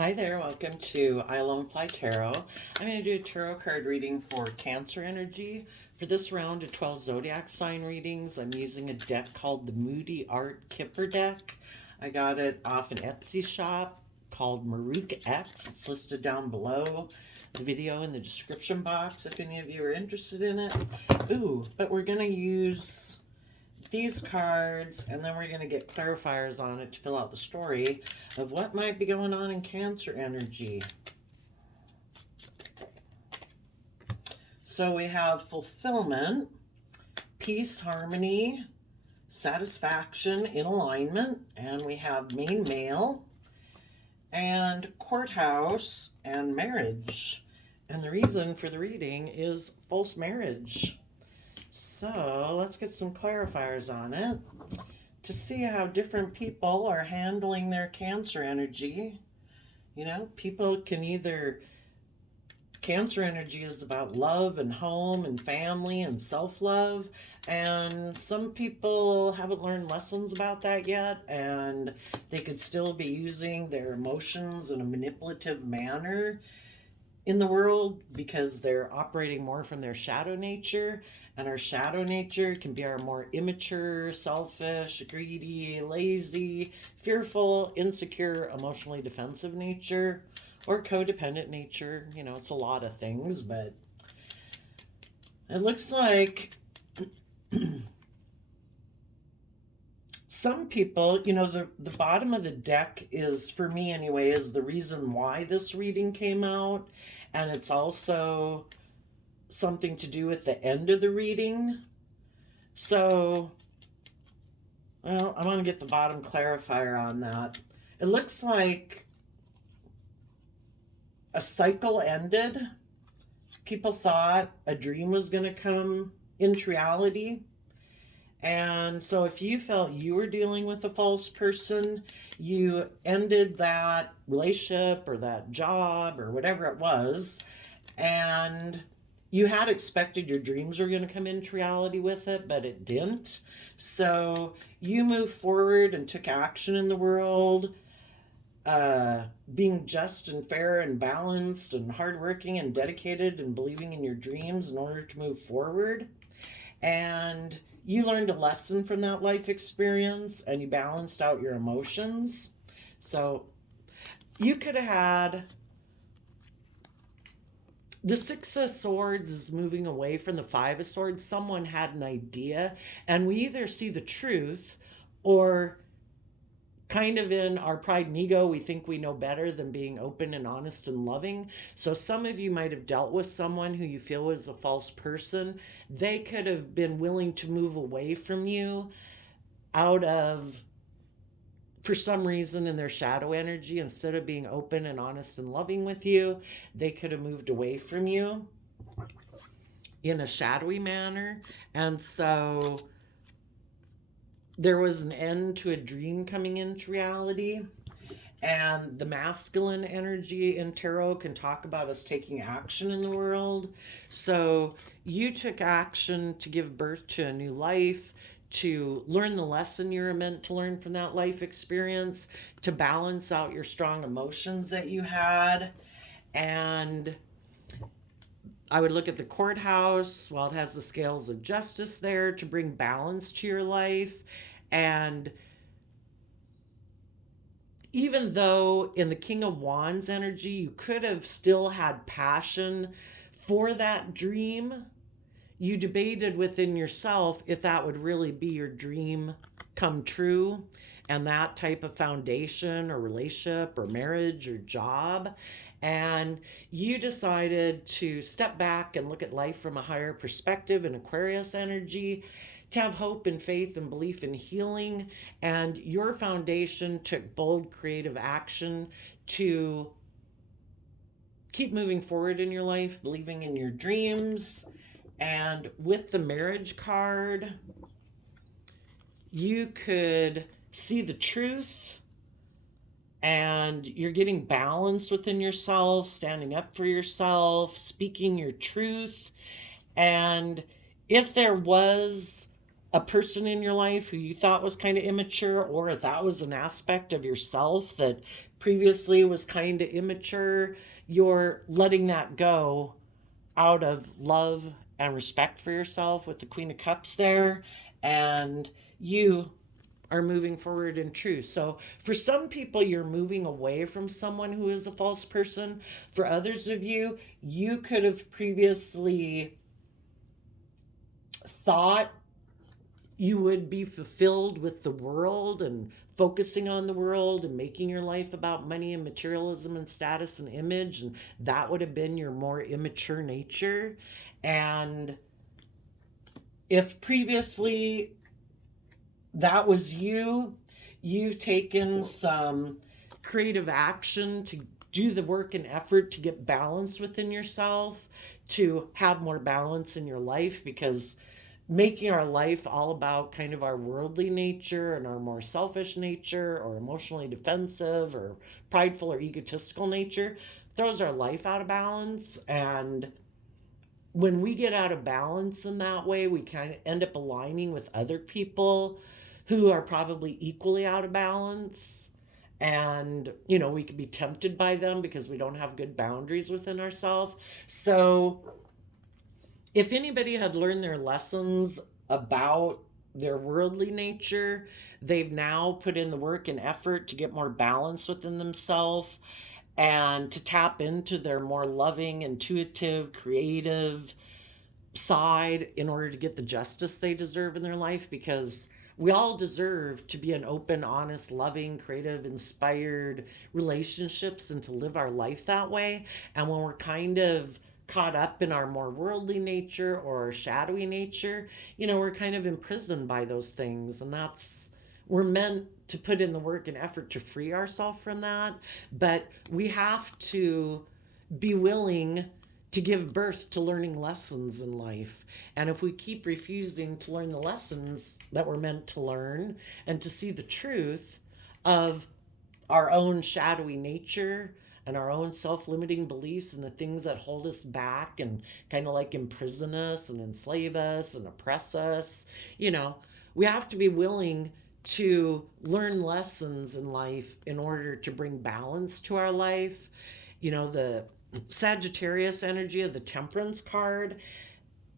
Hi there, welcome to I Alone Fly Tarot. I'm going to do a tarot card reading for Cancer energy. For this round of 12 zodiac sign readings, I'm using a deck called the Moody Art Kipper deck. I got it off an Etsy shop called Maruk X. It's listed down below the video in the description box if any of you are interested in it. But we're going to use these cards, and then we're going to get clarifiers on it to fill out the story of what might be going on in Cancer energy. So we have fulfillment, peace, harmony, satisfaction, in alignment, and we have main male, and courthouse, and marriage. And the reason for the reading is false marriage. So let's get some clarifiers on it to see how different people are handling their Cancer energy. You know, people can either, Cancer energy is about love and home and family and self-love, and some people haven't learned lessons about that yet, and they could still be using their emotions in a manipulative manner in the world because they're operating more from their shadow nature, and our shadow nature can be our more immature, selfish, greedy, lazy, fearful, insecure, emotionally defensive nature, or codependent nature. You know, it's a lot of things, but it looks like some people, you know, the bottom of the deck is, for me anyway, is the reason why this reading came out. And it's also something to do with the end of the reading. So, well, I want to get the bottom clarifier on that. It looks like a cycle ended. People thought a dream was going to come into reality. And so if you felt you were dealing with a false person, you ended that relationship or that job or whatever it was, and you had expected your dreams were going to come into reality with it, but it didn't. So you moved forward and took action in the world, being just and fair and balanced and hardworking and dedicated and believing in your dreams in order to move forward. And you learned a lesson from that life experience, and you balanced out your emotions. So you could have had the Six of Swords is moving away from the Five of Swords. Someone had an idea, and we either see the truth, or kind of in our pride and ego, we think we know better than being open and honest and loving. So some of you might have dealt with someone who you feel was a false person. They could have been willing to move away from you out of, for some reason, in their shadow energy. Instead of being open and honest and loving with you, they could have moved away from you in a shadowy manner. And so there was an end to a dream coming into reality. And the masculine energy in tarot can talk about us taking action in the world. So you took action to give birth to a new life, to learn the lesson you're meant to learn from that life experience, to balance out your strong emotions that you had. And I would look at the courthouse, while it has the scales of justice there, to bring balance to your life. And even though in the King of Wands energy, you could have still had passion for that dream, you debated within yourself if that would really be your dream come true, and that type of foundation or relationship or marriage or job. And you decided to step back and look at life from a higher perspective in Aquarius energy, to have hope and faith and belief in healing. And your foundation took bold, creative action to keep moving forward in your life, believing in your dreams. And with the marriage card, you could see the truth, and you're getting balanced within yourself, standing up for yourself, speaking your truth. And if there was a person in your life who you thought was kind of immature, or if that was an aspect of yourself that previously was kind of immature, you're letting that go out of love and respect for yourself with the Queen of Cups there. And you are moving forward in truth. So for some people, you're moving away from someone who is a false person. For others of you, you could have previously thought you would be fulfilled with the world and focusing on the world and making your life about money and materialism and status and image. And that would have been your more immature nature. And if previously that was you, you've taken some creative action to do the work and effort to get balance within yourself, to have more balance in your life, because making our life all about kind of our worldly nature and our more selfish nature or emotionally defensive or prideful or egotistical nature throws our life out of balance. And when we get out of balance in that way, we kind of end up aligning with other people who are probably equally out of balance. And, we could be tempted by them because we don't have good boundaries within ourselves. So, if anybody had learned their lessons about their worldly nature, they've now put in the work and effort to get more balance within themselves and to tap into their more loving, intuitive, creative side in order to get the justice they deserve in their life, because we all deserve to be in open, honest, loving, creative, inspired relationships and to live our life that way. And when we're kind of caught up in our more worldly nature or our shadowy nature, we're kind of imprisoned by those things. And we're meant to put in the work and effort to free ourselves from that. But we have to be willing to give birth to learning lessons in life. And if we keep refusing to learn the lessons that we're meant to learn and to see the truth of our own shadowy nature and our own self-limiting beliefs and the things that hold us back and kind of like imprison us and enslave us and oppress us, we have to be willing to learn lessons in life in order to bring balance to our life. The Sagittarius energy of the Temperance card,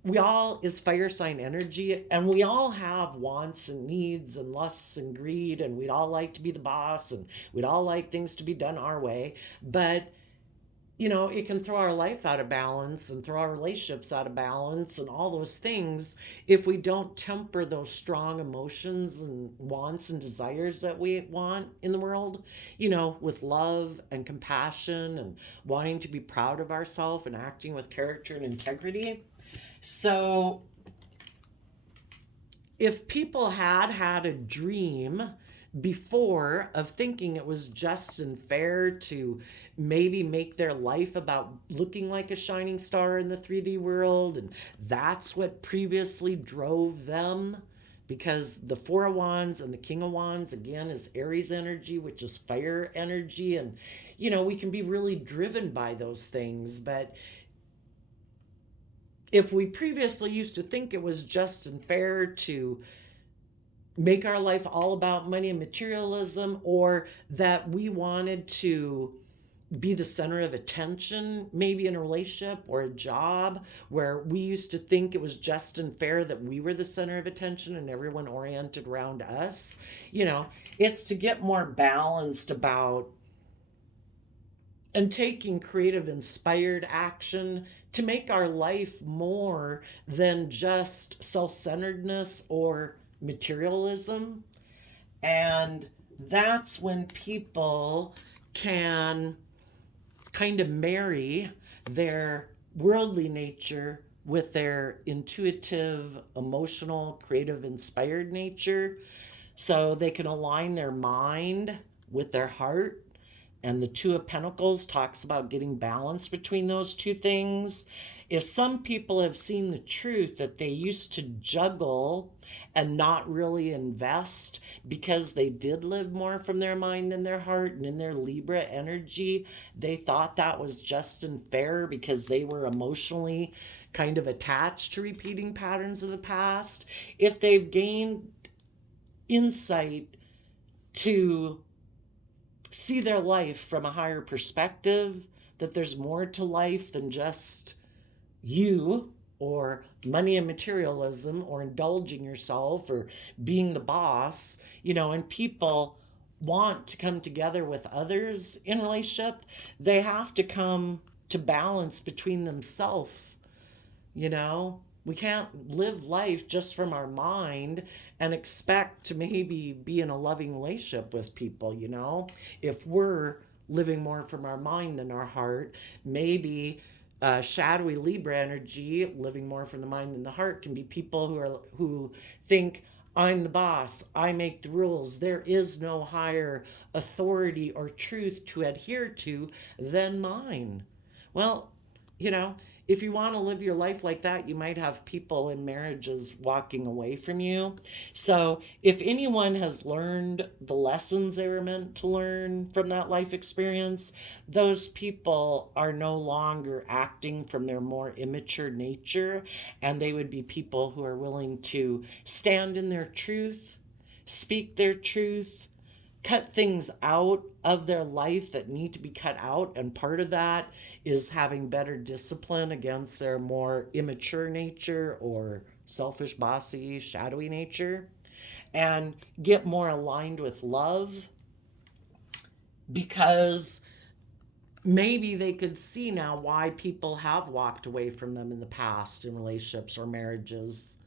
we all is fire sign energy, and we all have wants and needs and lusts and greed, and we'd all like to be the boss, and we'd all like things to be done our way. But it can throw our life out of balance and throw our relationships out of balance and all those things if we don't temper those strong emotions and wants and desires that we want in the world, with love and compassion and wanting to be proud of ourselves and acting with character and integrity. So if people had a dream before of thinking it was just and fair to maybe make their life about looking like a shining star in the 3D world, and that's what previously drove them, because the Four of Wands and the King of Wands, again, is Aries energy, which is fire energy. And, we can be really driven by those things. But if we previously used to think it was just and fair to make our life all about money and materialism, or that we wanted to be the center of attention, maybe in a relationship or a job, where we used to think it was just and fair that we were the center of attention and everyone oriented around us, it's to get more balanced about and taking creative, inspired action to make our life more than just self-centeredness or materialism. And that's when people can kind of marry their worldly nature with their intuitive, emotional, creative, inspired nature. So they can align their mind with their heart And the Two of Pentacles talks about getting balance between those two things. If some people have seen the truth that they used to juggle and not really invest because they did live more from their mind than their heart, and in their Libra energy, they thought that was just and fair because they were emotionally kind of attached to repeating patterns of the past. If they've gained insight to see their life from a higher perspective, that there's more to life than just you or money and materialism or indulging yourself or being the boss, and people want to come together with others in relationship, they have to come to balance between themselves. We can't live life just from our mind and expect to maybe be in a loving relationship with people. If we're living more from our mind than our heart, maybe shadowy Libra energy, living more from the mind than the heart, can be people who think, I'm the boss, I make the rules, there is no higher authority or truth to adhere to than mine. Well, if you want to live your life like that, you might have people in marriages walking away from you. So, if anyone has learned the lessons they were meant to learn from that life experience, those people are no longer acting from their more immature nature, and they would be people who are willing to stand in their truth, speak their truth, cut things out of their life that need to be cut out. And part of that is having better discipline against their more immature nature or selfish, bossy, shadowy nature, and get more aligned with love, because maybe they could see now why people have walked away from them in the past in relationships or marriages.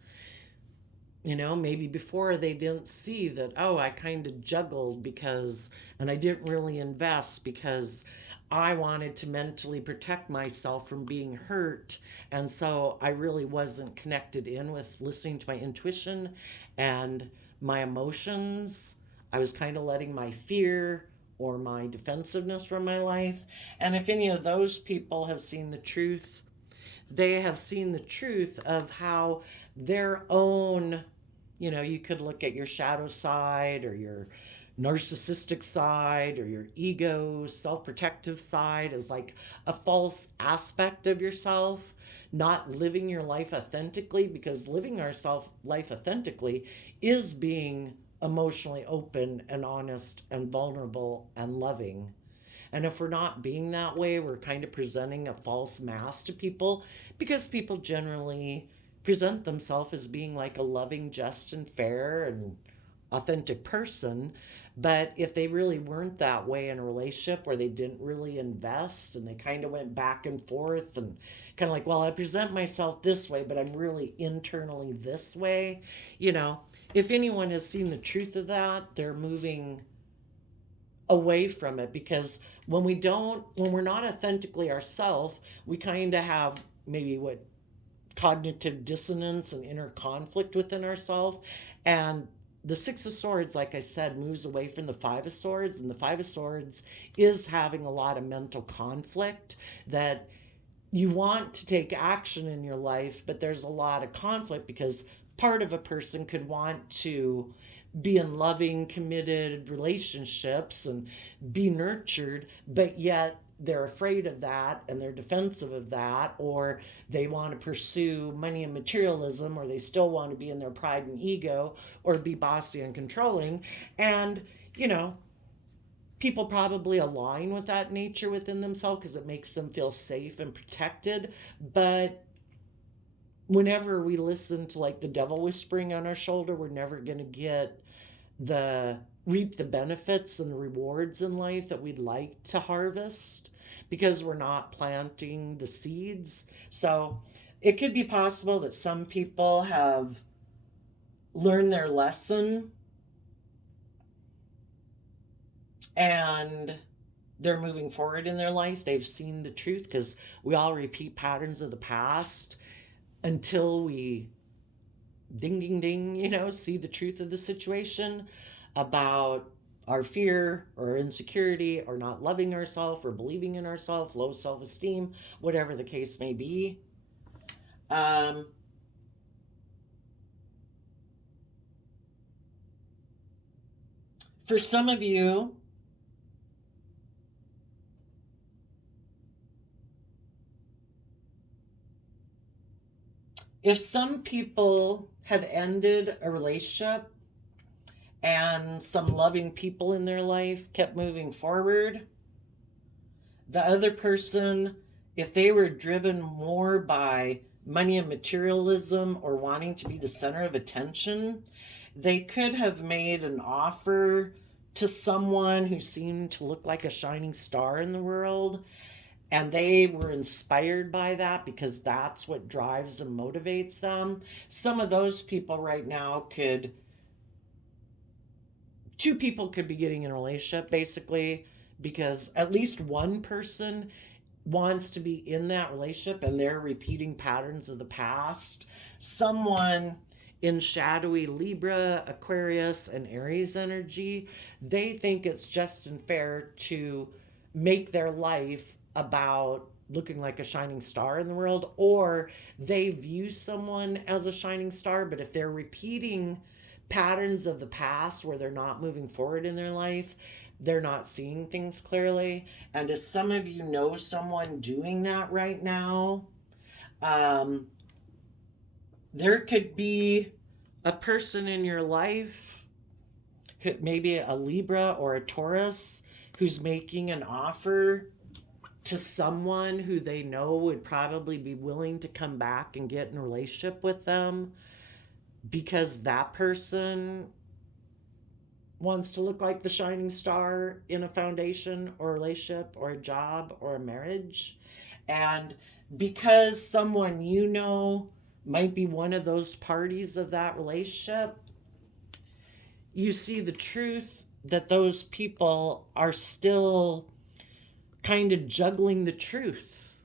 Maybe before they didn't see that, oh, I kind of juggled and I didn't really invest because I wanted to mentally protect myself from being hurt. And so I really wasn't connected in with listening to my intuition and my emotions. I was kind of letting my fear or my defensiveness run my life. And if any of those people have seen the truth, they have seen the truth of how their own, you could look at your shadow side or your narcissistic side or your ego, self-protective side as like a false aspect of yourself, not living your life authentically, because living our life authentically is being emotionally open and honest and vulnerable and loving. And if we're not being that way, we're kind of presenting a false mask to people, because people generally present themselves as being like a loving, just, and fair and authentic person. But if they really weren't that way in a relationship where they didn't really invest and they kind of went back and forth and kind of like, well, I present myself this way, but I'm really internally this way, if anyone has seen the truth of that, they're moving away from it. Because when we're not authentically ourselves, we kind of have maybe what cognitive dissonance and inner conflict within ourselves. And the Six of Swords, like I said, moves away from the Five of Swords, and the Five of Swords is having a lot of mental conflict, that you want to take action in your life, but there's a lot of conflict because part of a person could want to be in loving, committed relationships and be nurtured, but yet they're afraid of that and they're defensive of that, or they want to pursue money and materialism, or they still want to be in their pride and ego or be bossy and controlling. And, people probably align with that nature within themselves because it makes them feel safe and protected. But whenever we listen to like the devil whispering on our shoulder, we're never going to reap the benefits and the rewards in life that we'd like to harvest, because we're not planting the seeds. So it could be possible that some people have learned their lesson and they're moving forward in their life. They've seen the truth, because we all repeat patterns of the past until we ding, ding, ding, see the truth of the situation about our fear or insecurity or not loving ourselves or believing in ourselves, low self-esteem, whatever the case may be. Um, for some of you, if some people had ended a relationship and some loving people in their life kept moving forward, the other person, if they were driven more by money and materialism or wanting to be the center of attention, they could have made an offer to someone who seemed to look like a shining star in the world, and they were inspired by that because that's what drives and motivates them. Some of those people right now could, two people could be getting in a relationship basically because at least one person wants to be in that relationship and they're repeating patterns of the past. Someone in shadowy Libra, Aquarius, and Aries energy, they think it's just and fair to make their life about looking like a shining star in the world, or they view someone as a shining star, but if they're repeating patterns of the past where they're not moving forward in their life, they're not seeing things clearly. And as some of you know someone doing that right now, there could be a person in your life, maybe a Libra or a Taurus, who's making an offer to someone who they know would probably be willing to come back and get in a relationship with them because that person wants to look like the shining star in a foundation or a relationship or a job or a marriage. And because someone you know might be one of those parties of that relationship, you see the truth that those people are still kind of juggling the truth.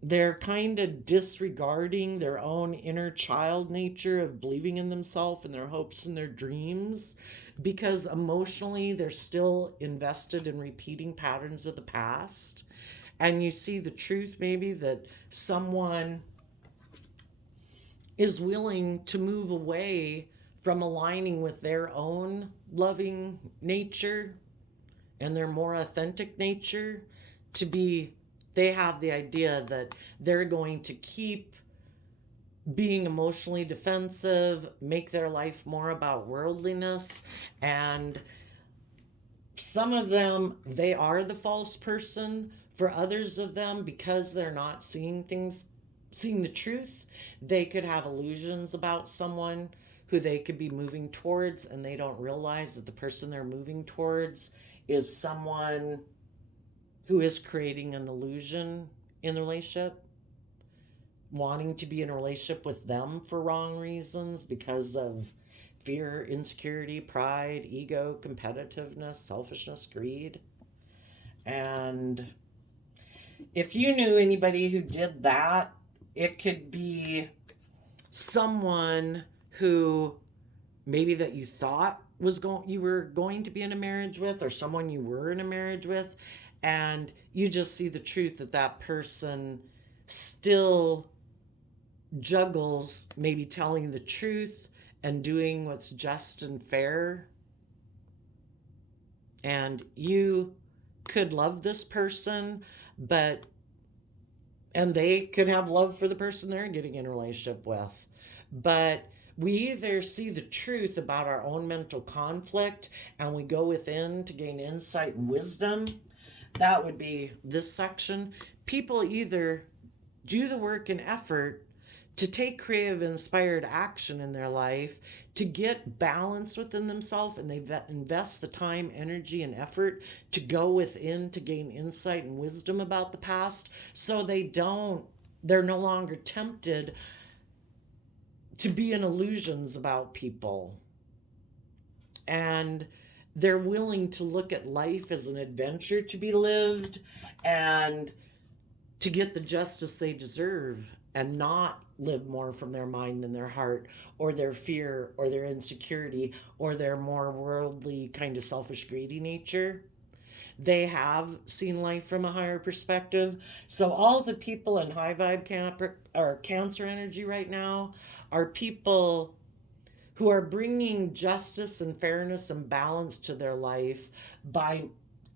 They're kind of disregarding their own inner child nature of believing in themselves and their hopes and their dreams because emotionally they're still invested in repeating patterns of the past. And you see the truth maybe that someone is willing to move away from aligning with their own loving nature and their more authentic nature to be, they have the idea that they're going to keep being emotionally defensive, make their life more about worldliness. And some of them, they are the false person. For others of them, because they're not seeing things, seeing the truth, they could have illusions about someone who they could be moving towards, and they don't realize that the person they're moving towards is someone who is creating an illusion in the relationship, wanting to be in a relationship with them for wrong reasons because of fear, insecurity, pride, ego, competitiveness, selfishness, greed. And if you knew anybody who did that, it could be someone who maybe that you thought you were going to be in a marriage with, or someone you were in a marriage with, and you just see the truth that that person still juggles maybe telling the truth and doing what's just and fair. And you could love this person, and they could have love for the person they're getting in a relationship with. But we either see the truth about our own mental conflict and we go within to gain insight and wisdom. That would be this section. People either do the work and effort to take creative, inspired action in their life to get balanced within themselves, and they invest the time, energy, and effort to go within to gain insight and wisdom about the past, so they're no longer tempted to be in illusions about people. And they're willing to look at life as an adventure to be lived and to get the justice they deserve, and not live more from their mind than their heart, or their fear, or their insecurity, or their more worldly, kind of selfish, greedy nature. They have seen life from a higher perspective. So all the people in high vibe camp or Cancer energy right now are people who are bringing justice and fairness and balance to their life by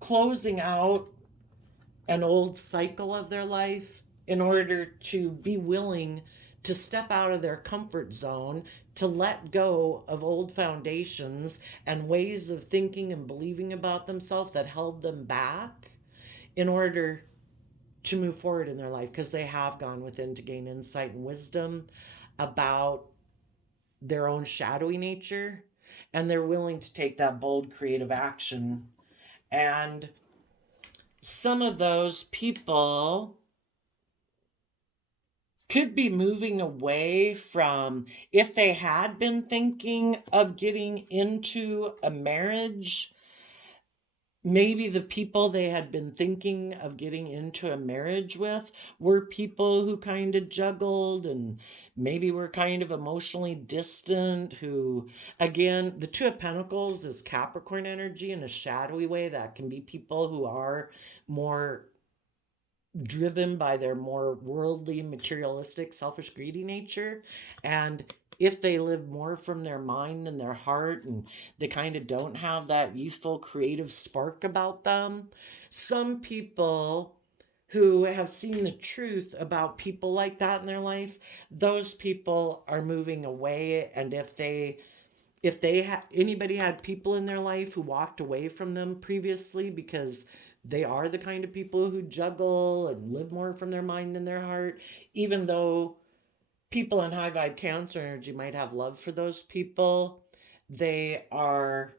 closing out an old cycle of their life in order to be willing to step out of their comfort zone, to let go of old foundations and ways of thinking and believing about themselves that held them back in order to move forward in their life, because they have gone within to gain insight and wisdom about their own shadowy nature, and they're willing to take that bold creative action. And some of those people could be moving away from, if they had been thinking of getting into a marriage, maybe the people they had been thinking of getting into a marriage with were people who kind of juggled and maybe were kind of emotionally distant, who, again, the Two of Pentacles is Capricorn energy in a shadowy way. That can be people who are more driven by their more worldly, materialistic, selfish, greedy nature. And if they live more from their mind than their heart, and they kind of don't have that youthful, creative spark about them, some people who have seen the truth about people like that in their life, those people are moving away. And anybody had people in their life who walked away from them previously because they are the kind of people who juggle and live more from their mind than their heart, even though people in high vibe Cancer energy might have love for those people, they are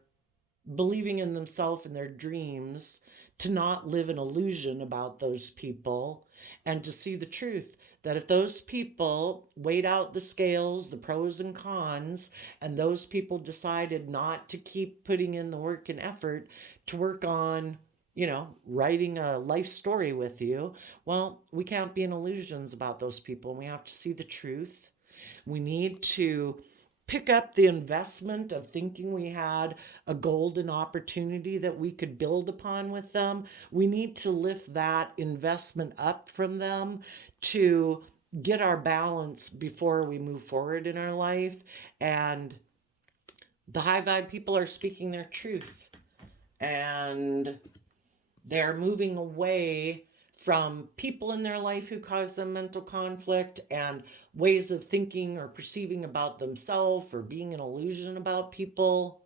believing in themselves and their dreams to not live an illusion about those people, and to see the truth that if those people weighed out the scales, the pros and cons, and those people decided not to keep putting in the work and effort to work on, writing a life story with you, well, we can't be in illusions about those people. We have to see the truth. We need to pick up the investment of thinking we had a golden opportunity that we could build upon with them. We need to lift that investment up from them to get our balance before we move forward in our life. And the high vibe people are speaking their truth, and they're moving away from people in their life who cause them mental conflict and ways of thinking or perceiving about themselves, or being an illusion about people,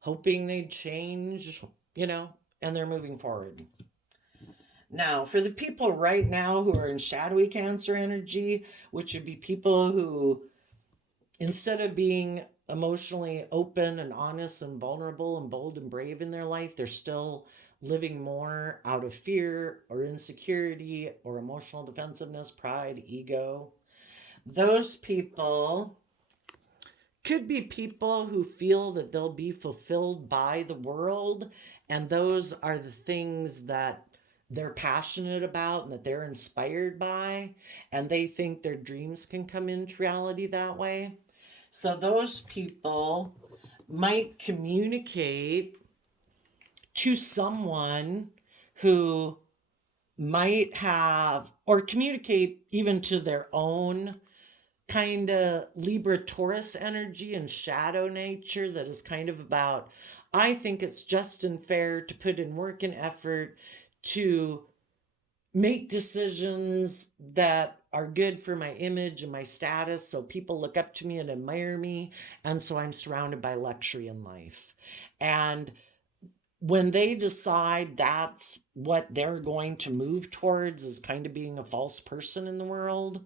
hoping they'd change, and they're moving forward. Now, for the people right now who are in shadowy Cancer energy, which would be people who, instead of being emotionally open and honest and vulnerable and bold and brave in their life, they're still living more out of fear or insecurity or emotional defensiveness, pride, ego. Those people could be people who feel that they'll be fulfilled by the world, and those are the things that they're passionate about and that they're inspired by, and they think their dreams can come into reality that way. So those people might communicate to someone who might have, or communicate even to their own kind of Libra Taurus energy and shadow nature, that is kind of about, I think it's just and fair to put in work and effort to make decisions that are good for my image and my status, so people look up to me and admire me, and so I'm surrounded by luxury in life. And when they decide that's what they're going to move towards, is kind of being a false person in the world,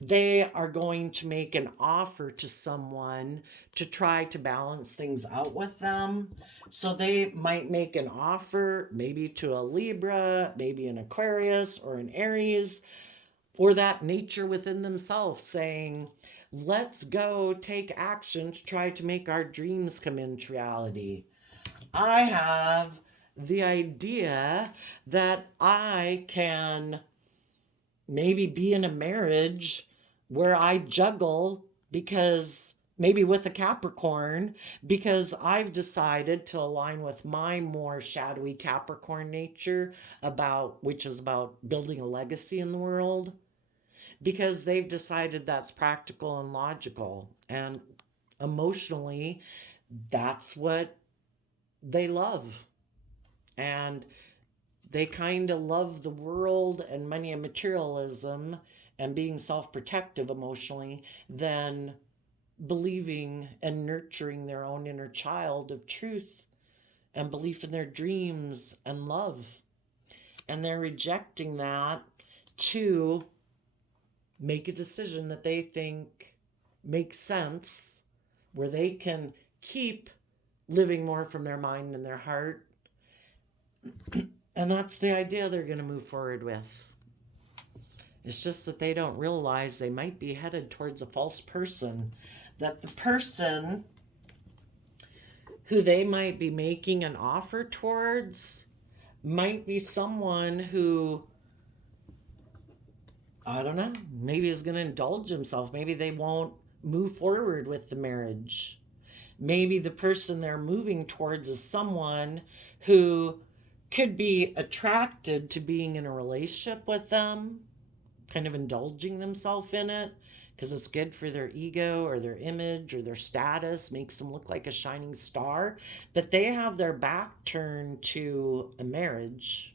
they are going to make an offer to someone to try to balance things out with them. So they might make an offer maybe to a Libra, maybe an Aquarius or an Aries, or that nature within themselves, saying, let's go take action to try to make our dreams come into reality. I have the idea that I can maybe be in a marriage where I juggle because maybe with a Capricorn, because I've decided to align with my more shadowy Capricorn nature about which is about building a legacy in the world, because they've decided that's practical and logical, and emotionally that's what they love. And they kind of love the world and money and materialism and being self-protective emotionally than believing and nurturing their own inner child of truth and belief in their dreams and love. And they're rejecting that to make a decision that they think makes sense, where they can keep living more from their mind and their heart. And that's the idea they're going to move forward with. It's just that they don't realize they might be headed towards a false person. That the person who they might be making an offer towards might be someone who, I don't know, maybe is going to indulge himself. Maybe they won't move forward with the marriage. Maybe the person they're moving towards is someone who could be attracted to being in a relationship with them, kind of indulging themselves in it because it's good for their ego or their image or their status, makes them look like a shining star, but they have their back turned to a marriage.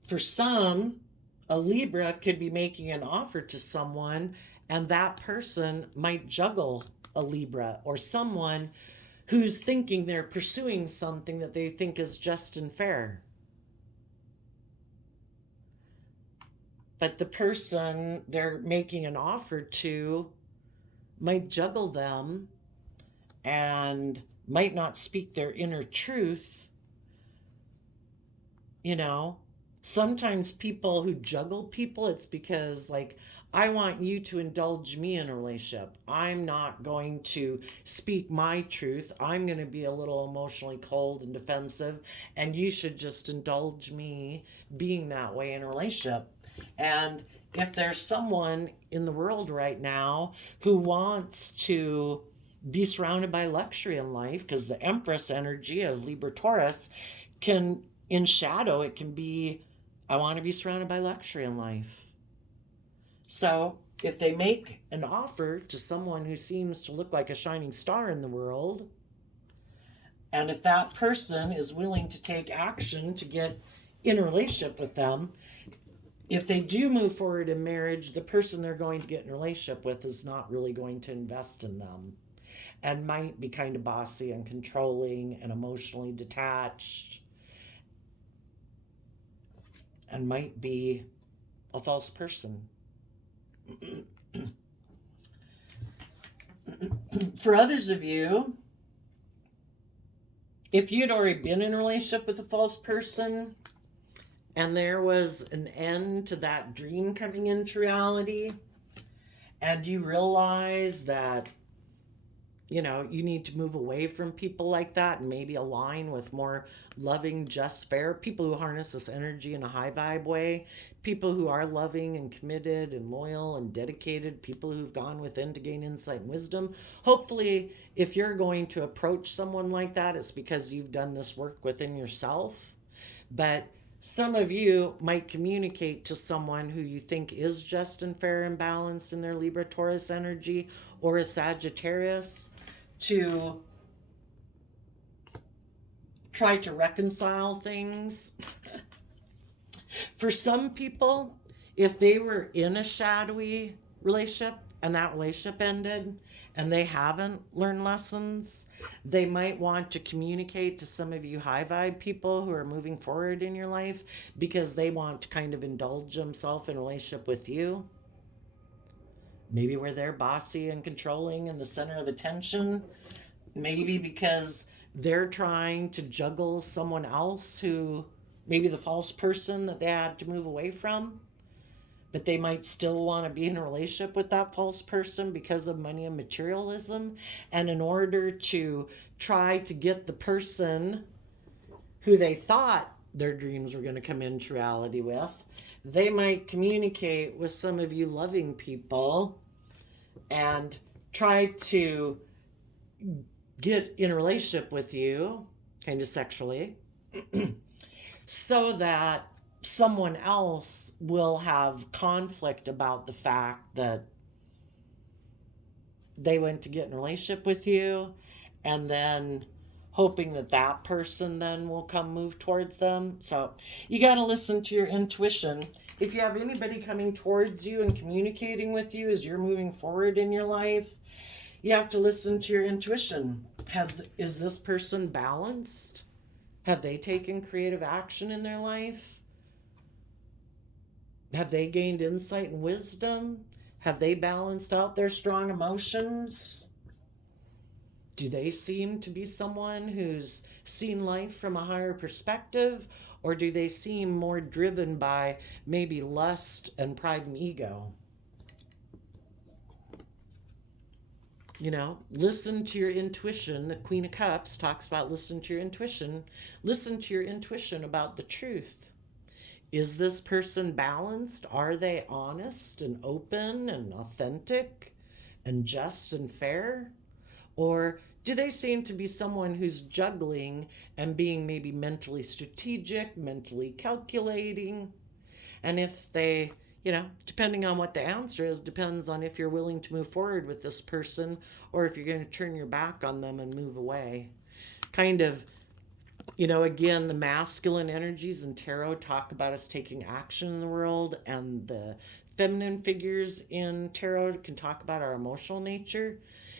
For some, a Libra could be making an offer to someone, and that person might juggle a Libra or someone who's thinking they're pursuing something that they think is just and fair. But the person they're making an offer to might juggle them and might not speak their inner truth. You know, sometimes people who juggle people, it's because, like, I want you to indulge me in a relationship. I'm not going to speak my truth. I'm going to be a little emotionally cold and defensive, and you should just indulge me being that way in a relationship. And if there's someone in the world right now who wants to be surrounded by luxury in life, because the Empress energy of Libra Taurus can, in shadow, it can be, I want to be surrounded by luxury in life. So if they make an offer to someone who seems to look like a shining star in the world, and if that person is willing to take action to get in a relationship with them, if they do move forward in marriage, the person they're going to get in a relationship with is not really going to invest in them and might be kind of bossy and controlling and emotionally detached and might be a false person. For others of you, if you'd already been in a relationship with a false person and there was an end to that dream coming into reality, and you realize that, you know, you need to move away from people like that and maybe align with more loving, just, fair people who harness this energy in a high vibe way, people who are loving and committed and loyal and dedicated, people who've gone within to gain insight and wisdom. Hopefully, if you're going to approach someone like that, it's because you've done this work within yourself. But some of you might communicate to someone who you think is just and fair and balanced in their Libra Taurus energy, or a Sagittarius, to try to reconcile things. For some people, if they were in a shadowy relationship and that relationship ended and they haven't learned lessons, they might want to communicate to some of you high vibe people who are moving forward in your life because they want to kind of indulge themselves in a relationship with you. Maybe where they're bossy and controlling and the center of attention. Maybe because they're trying to juggle someone else who, maybe the false person that they had to move away from, but they might still want to be in a relationship with that false person because of money and materialism. And in order to try to get the person who they thought their dreams were going to come into reality with. They might communicate with some of you loving people and try to get in a relationship with you, kind of sexually, so that someone else will have conflict about the fact that they went to get in a relationship with you, and then hoping that that person then will come move towards them. So you got to listen to your intuition. If you have anybody coming towards you and communicating with you as you're moving forward in your life, you have to listen to your intuition. Is this person balanced? Have they taken creative action in their life? Have they gained insight and wisdom? Have they balanced out their strong emotions? Do they seem to be someone who's seen life from a higher perspective? Or do they seem more driven by maybe lust and pride and ego? You know, listen to your intuition. The Queen of Cups talks about listen to your intuition. Listen to your intuition about the truth. Is this person balanced? Are they honest and open and authentic and just and fair? Or do they seem to be someone who's juggling and being maybe mentally strategic, mentally calculating? And if they, depending on what the answer is, depends on if you're willing to move forward with this person or if you're going to turn your back on them and move away. Kind of, again, the masculine energies in tarot talk about us taking action in the world, and the feminine figures in tarot can talk about our emotional nature.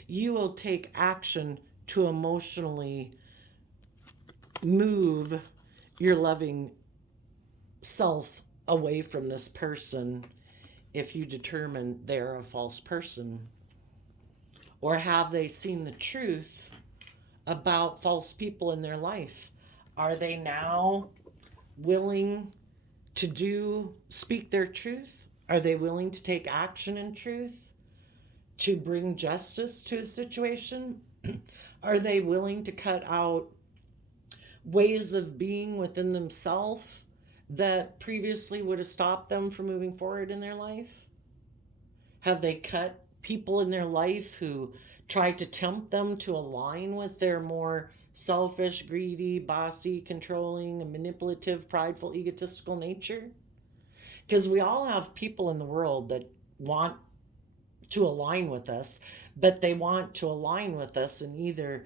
You will take action to emotionally move your loving self away from this person if you determine they're a false person. Or have they seen the truth about false people in their life? Are they now willing to speak their truth? Are they willing to take action in truth to bring justice to a situation? Are they willing to cut out ways of being within themselves that previously would have stopped them from moving forward in their life? Have they cut people in their life who tried to tempt them to align with their more selfish, greedy, bossy, controlling, and manipulative, prideful, egotistical nature? Because we all have people in the world that want to align with us, but they want to align with us in either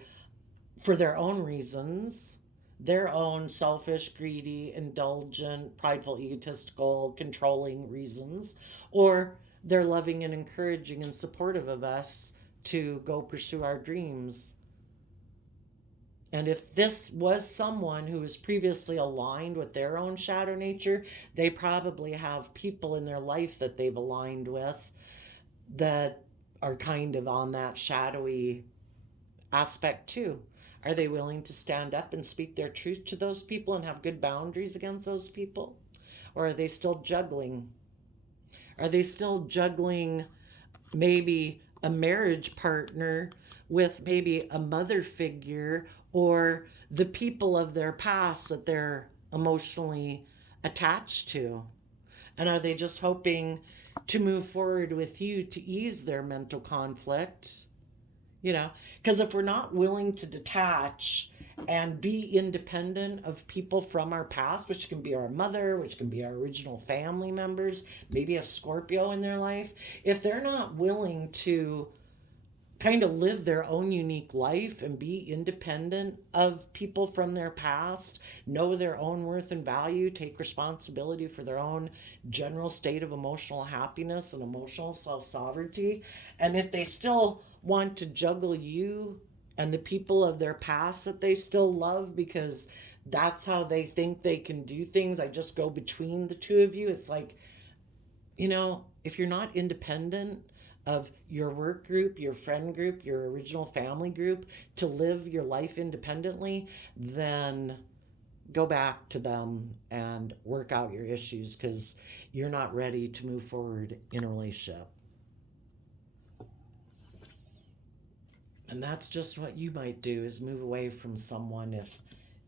for their own reasons, their own selfish, greedy, indulgent, prideful, egotistical, controlling reasons, or they're loving and encouraging and supportive of us to go pursue our dreams. And if this was someone who was previously aligned with their own shadow nature, they probably have people in their life that they've aligned with that are kind of on that shadowy aspect too. Are they willing to stand up and speak their truth to those people and have good boundaries against those people? Or are they still juggling? Are they still juggling maybe a marriage partner with maybe a mother figure or the people of their past that they're emotionally attached to? And are they just hoping to move forward with you to ease their mental conflict? Because if we're not willing to detach and be independent of people from our past, which can be our mother, which can be our original family members, maybe a Scorpio in their life, if they're not willing to kind of live their own unique life and be independent of people from their past, know their own worth and value, take responsibility for their own general state of emotional happiness and emotional self-sovereignty, and if they still want to juggle you and the people of their past that they still love because that's how they think they can do things, I just go between the two of you. It's like, if you're not independent of your work group, your friend group, your original family group, to live your life independently, then go back to them and work out your issues because you're not ready to move forward in a relationship. And that's just what you might do, is move away from someone if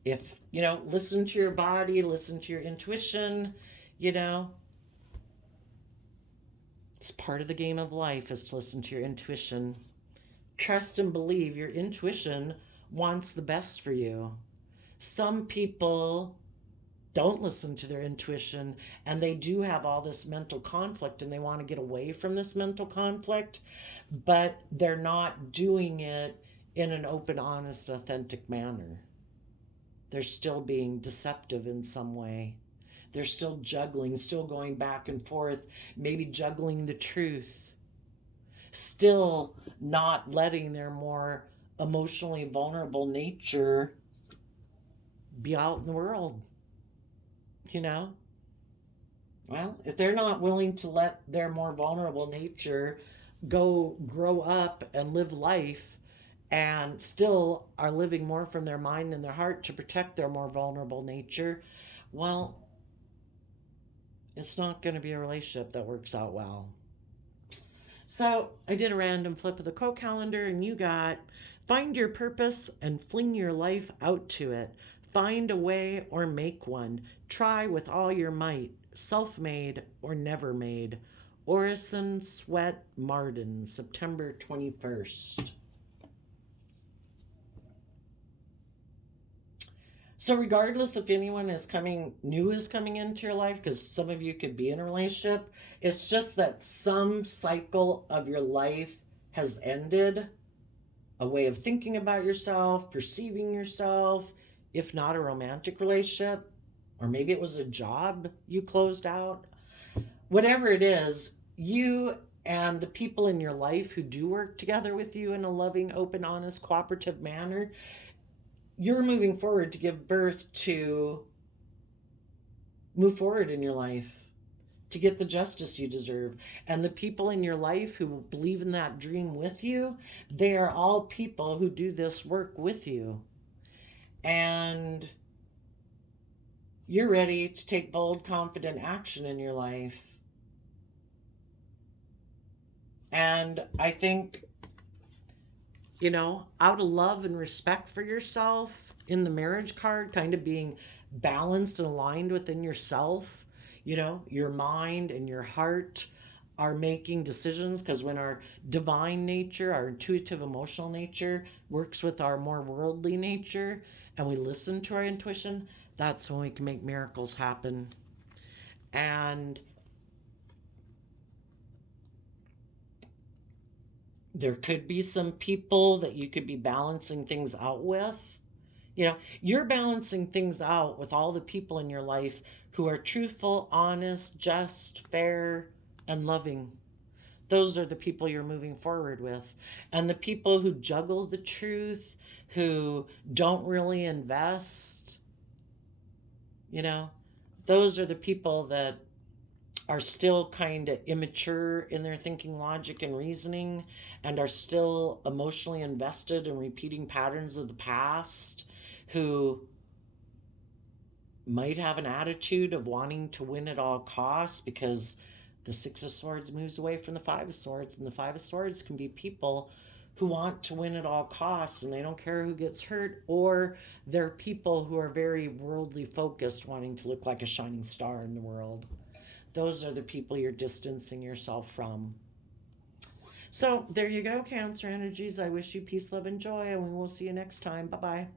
If, listen to your body, listen to your intuition, you know, it's part of the game of life is to listen to your intuition. Trust and believe your intuition wants the best for you. Some people don't listen to their intuition and they do have all this mental conflict and they want to get away from this mental conflict, but they're not doing it in an open, honest, authentic manner. They're still being deceptive in some way. They're still juggling, still going back and forth, maybe juggling the truth, still not letting their more emotionally vulnerable nature be out in the world. You know? Well, if they're not willing to let their more vulnerable nature go grow up and live life and still are living more from their mind and their heart to protect their more vulnerable nature, well, it's not going to be a relationship that works out well. So I did a random flip of the quote calendar, and you got find your purpose and fling your life out to it. Find a way or make one. Try with all your might. Self-made or never made. Orison Sweat Marden, September 21st. So regardless if anyone is coming into your life, because some of you could be in a relationship, it's just that some cycle of your life has ended. A way of thinking about yourself, perceiving yourself, if not a romantic relationship, or maybe it was a job you closed out. Whatever it is, you and the people in your life who do work together with you in a loving, open, honest, cooperative manner, you're moving forward to give birth to move forward in your life, to get the justice you deserve. And the people in your life who believe in that dream with you, they are all people who do this work with you. And you're ready to take bold, confident action in your life. And I think, out of love and respect for yourself in the marriage card, kind of being balanced and aligned within yourself, your mind and your heart are making decisions, because when our divine nature, our intuitive emotional nature works with our more worldly nature and we listen to our intuition, that's when we can make miracles happen. And there could be some people that you could be balancing things out with. You're balancing things out with all the people in your life who are truthful, honest, just, fair, and loving. Those are the people you're moving forward with. And the people who juggle the truth, who don't really invest, those are the people that are still kind of immature in their thinking, logic, and reasoning, and are still emotionally invested in repeating patterns of the past, who might have an attitude of wanting to win at all costs, because the Six of Swords moves away from the Five of Swords, and the Five of Swords can be people who want to win at all costs and they don't care who gets hurt, or they're people who are very worldly focused, wanting to look like a shining star in the world. Those are the people you're distancing yourself from. So there you go, Cancer energies. I wish you peace, love, and joy, and we will see you next time. Bye-bye.